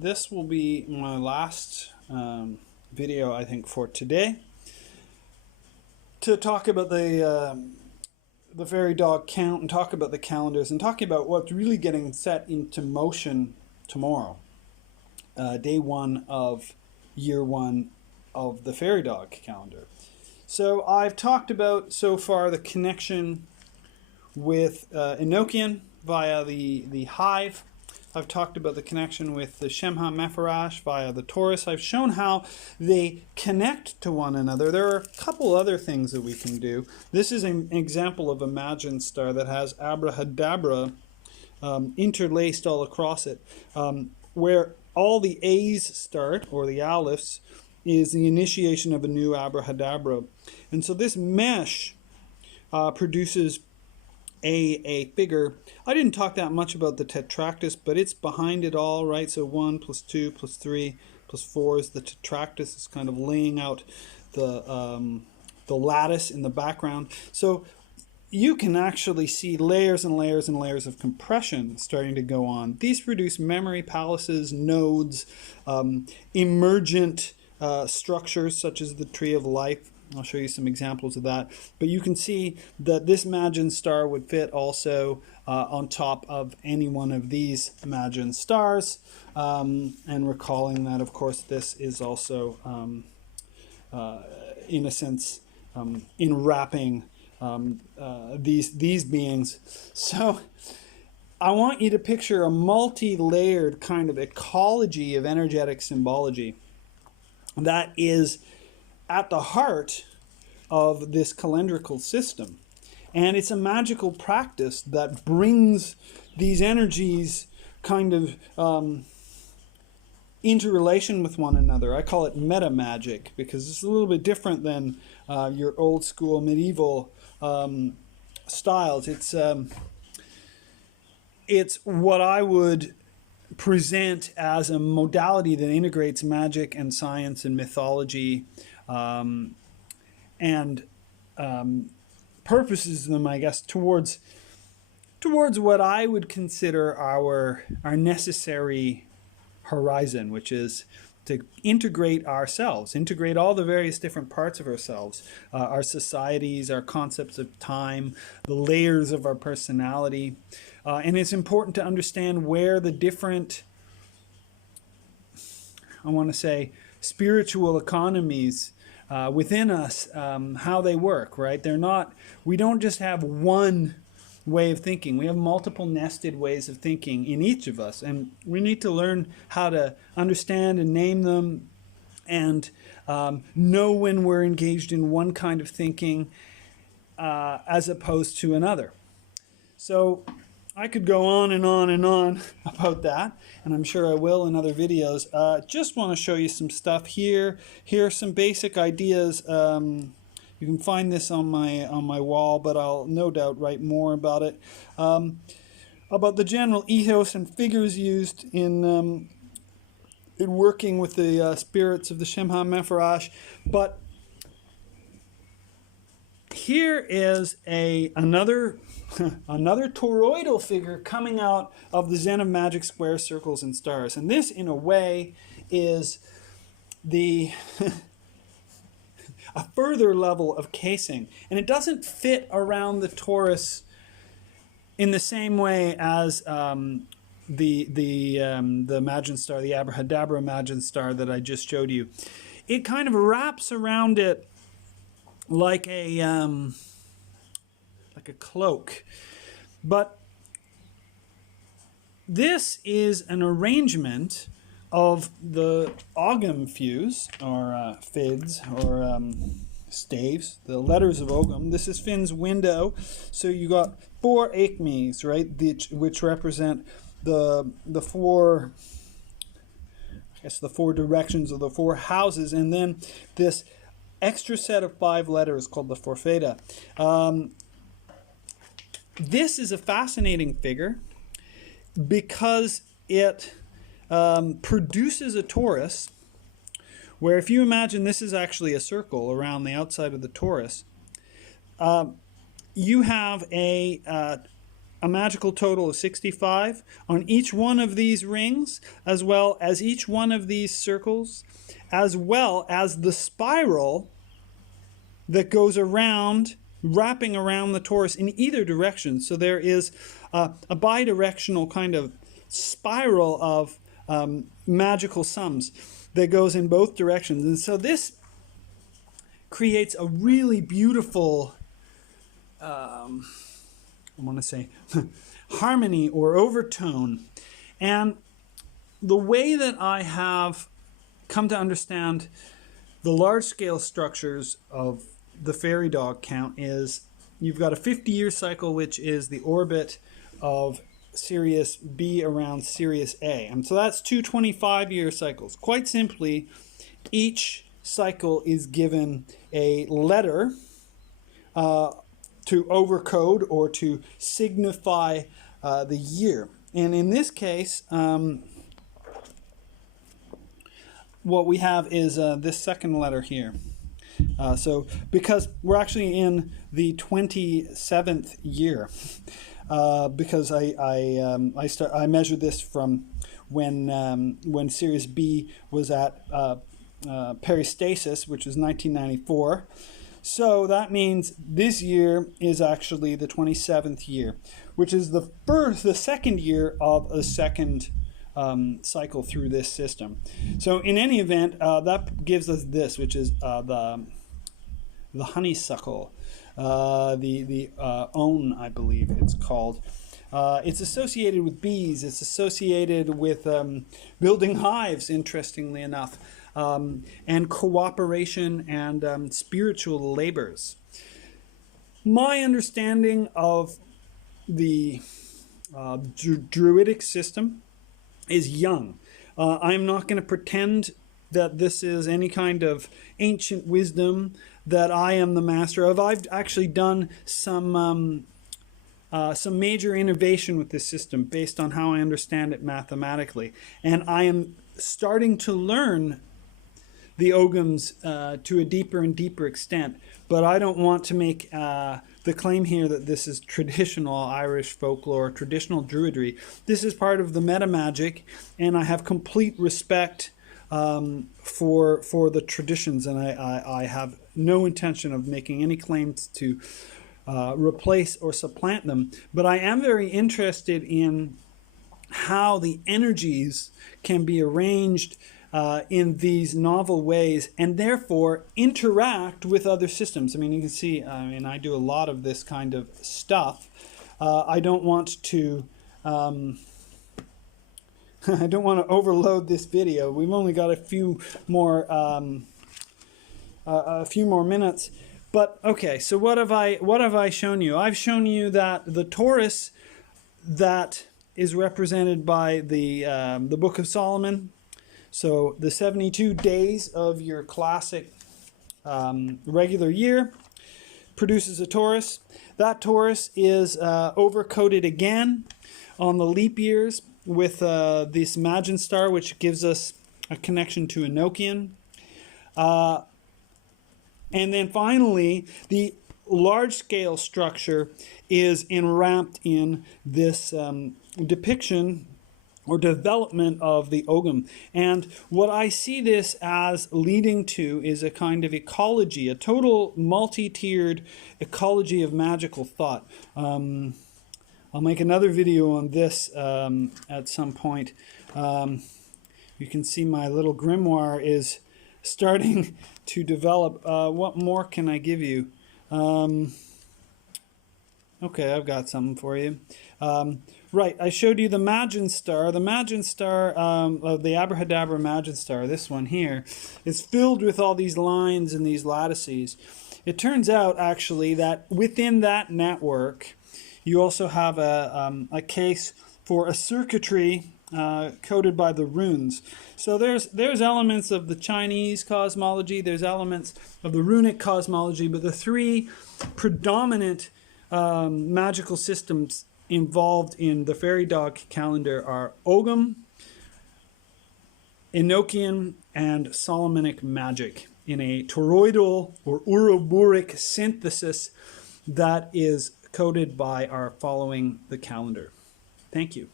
this will be my last video, I think, for today, to talk about the fairy dog count and talk about the calendars and talking about what's really getting set into motion tomorrow, day one of year one of the fairy dog calendar. So I've talked about so far the connection with Enochian via the hive. I've talked about the connection with the Shemha Mepharash via the Taurus. I've shown how they connect to one another. There are a couple other things that we can do. This is an example of a Magan star that has abrahadabra interlaced all across it, where all the A's start, or the Alepphs, is the initiation of a new abrahadabra. And so this mesh produces a figure. I didn't talk that much about the tetractys, but it's behind it all, right? So 1 plus 2 plus 3 plus 4 is the tetractys. It's kind of laying out the lattice in the background. So you can actually see layers and layers and layers of compression starting to go on. These produce memory palaces, nodes, emergent structures such as the tree of life. I'll show you some examples of that. But you can see that this Magan star would fit also on top of any one of these Magan stars. And recalling that, of course, this is also, in a sense, enwrapping these beings. So I want you to picture a multi-layered kind of ecology of energetic symbology that is at the heart of this calendrical system. And it's a magical practice that brings these energies kind of into relation with one another. I call it meta magic because it's a little bit different than your old school medieval styles. It's what I would present as a modality that integrates magic and science and mythology, and purposes them, I guess, towards what I would consider our necessary horizon, which is to integrate ourselves, integrate all the various different parts of ourselves, our societies, our concepts of time, the layers of our personality. And it's important to understand where the different, I want to say, spiritual economies within us, how they work, right? We don't just have one way of thinking. We have multiple nested ways of thinking in each of us, and we need to learn how to understand and name them and know when we're engaged in one kind of thinking as opposed to another. So I could go on and on and on about that, and I'm sure I will in other videos. Just want to show you some stuff here. Here are some basic ideas. You can find this on my wall, but I'll no doubt write more about it. About the general ethos and figures used in working with the spirits of the Shemha Mepharash. But here is another toroidal figure coming out of the Zen of Magic squares, circles, and stars. And this, in a way, is the a further level of casing. And it doesn't fit around the torus in the same way as the Magan star, the abrahadabra Magan star that I just showed you. It kind of wraps around it like a cloak. But this is an arrangement of the Ogham fuse, or Fids, or staves, the letters of Ogham. This is Finn's window. So you got 4 acmes, right, which represent the four, I guess, the 4 directions of the 4 houses, and then this extra set of 5 letters called the Forfeda. This is a fascinating figure because it produces a torus where, if you imagine this is actually a circle around the outside of the torus, you have a a magical total of 65 on each one of these rings, as well as each one of these circles, as well as the spiral that goes around, wrapping around the torus in either direction. So there is a bidirectional kind of spiral of magical sums that goes in both directions. And so this creates a really beautiful, I want to say, harmony or overtone. And the way that I have come to understand the large-scale structures of the fairy dog count is you've got a 50-year cycle, which is the orbit of Sirius B around Sirius A. And so that's two 25-year cycles. Quite simply, each cycle is given a letter to overcode or to signify the year. And in this case, what we have is this second letter here. So because we're actually in the 27th year, because I measured this from when Sirius B was at peristasis, which was 1994. So that means this year is actually the 27th year, which is the second year of a second cycle through this system. So in any event, that gives us this, which is the honeysuckle, the own, I believe it's called. It's associated with bees. It's associated with building hives, interestingly enough, and cooperation and spiritual labors. My understanding of the druidic system is young. I'm not going to pretend that this is any kind of ancient wisdom that I am the master of. I've actually done some major innovation with this system based on how I understand it mathematically. And I am starting to learn the Ogams to a deeper and deeper extent. But I don't want to make the claim here that this is traditional Irish folklore, traditional druidry. This is part of the meta magic, and I have complete respect for the traditions, and I have no intention of making any claims to replace or supplant them. But I am very interested in how the energies can be arranged in these novel ways and therefore interact with other systems. I mean, you can see, I do a lot of this kind of stuff. I don't want to I don't want to overload this video. We've only got a few more minutes. But okay, so what have I shown you? I've shown you that the torus that is represented by the Book of Solomon. So the 72 days of your classic regular year produces a torus. That torus is overcoded again on the leap years with this Magen star, which gives us a connection to Enochian. And then finally, the large-scale structure is enwrapped in this depiction or development of the Ogam. And what I see this as leading to is a kind of ecology, a total multi-tiered ecology of magical thought. I'll make another video on this at some point. You can see my little grimoire is starting to develop. What more can I give you? Okay, I've got something for you. Right, I showed you the Magen star. The Magen star, the Abrahadabra Magen star, this one here, is filled with all these lines and these lattices. It turns out, actually, that within that network, you also have a case for a circuitry coded by the runes. So there's elements of the Chinese cosmology, there's elements of the runic cosmology, but the three predominant magical systems involved in the fairy dog calendar are Ogam, Enochian, and Solomonic magic in a toroidal or Ourobouric synthesis that is coded by our following the calendar. Thank you.